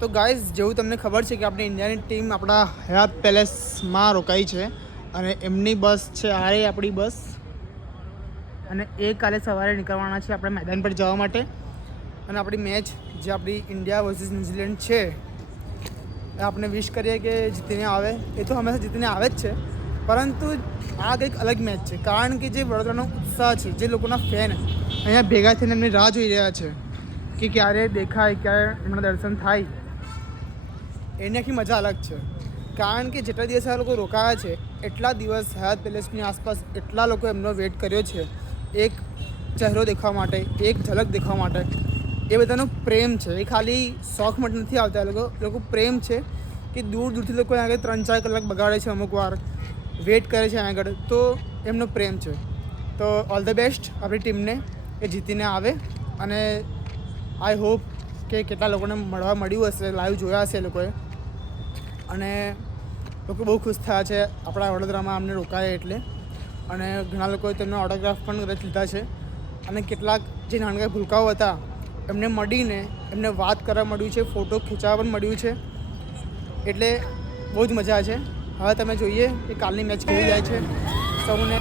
તો ગાઈઝ જેવું તમને ખબર છે કે આપણી ઇન્ડિયાની ટીમ આપણા હયાત પેલેસમાં રોકાઈ છે અને એમની બસ છે આ રહી આપણી બસ અને એ કાલે સવારે નીકળવાના છે આપણે મેદાન પર જવા માટે અને આપણી મેચ જે આપણી ઇન્ડિયા વર્સિસ ન્યૂઝીલેન્ડ છે એ આપણે વિશ કરીએ કે જીતીને આવે. એ તો હંમેશા જીતીને આવે જ છે, પરંતુ આ કંઈક અલગ મેચ છે કારણ કે જે વડોદરાનો ઉત્સાહ છે, જે લોકોના ફેન અહીંયા ભેગા થઈને એમની રાહ જોઈ રહ્યા છે કે ક્યારે દેખાય, ક્યારે એમના દર્શન થાય. એની આખી મજા અલગ છે કારણ કે જેટલા દિવસ આ લોકો રોકાયા છે એટલા દિવસ હયાત પેલેસની આસપાસ એટલા લોકો એમનો વેટ કર્યો છે એક ચહેરો દેખવા માટે, એક ઝલક દેખવા માટે. એ બધાનો પ્રેમ છે, એ ખાલી શોખ માટે નથી આવતા. લોકો પ્રેમ છે કે દૂર દૂરથી લોકો અહીંયા આગળ 3-4 કલાક બગાડે છે, અમુક વાર વેટ કરે છે અહીંયા આગળ, તો એમનો પ્રેમ છે. તો ઓલ ધ બેસ્ટ આપણી ટીમને એ જીતીને આવે અને આઈ હોપ કે કેટલા લોકોને મળ્યું હશે, લાઈવ જોયા હશે એ લોકોએ અને લોકો બહુ ખુશ થયા છે આપણા વડોદરામાં અમને રોકાય એટલે. અને ઘણા લોકોએ તેમનો ઓટોગ્રાફ પણ કદાચ લીધા છે અને કેટલાક જે નાના ભૂલકાઓ હતા એમને મળીને એમને વાત કરવા મળ્યું છે, ફોટો ખીચાવવા પણ મળ્યું છે. એટલે બહુ જ મજા છે. હવે તમે જોઈએ કે કાલની મેચ કેવી જાય છે. સૌને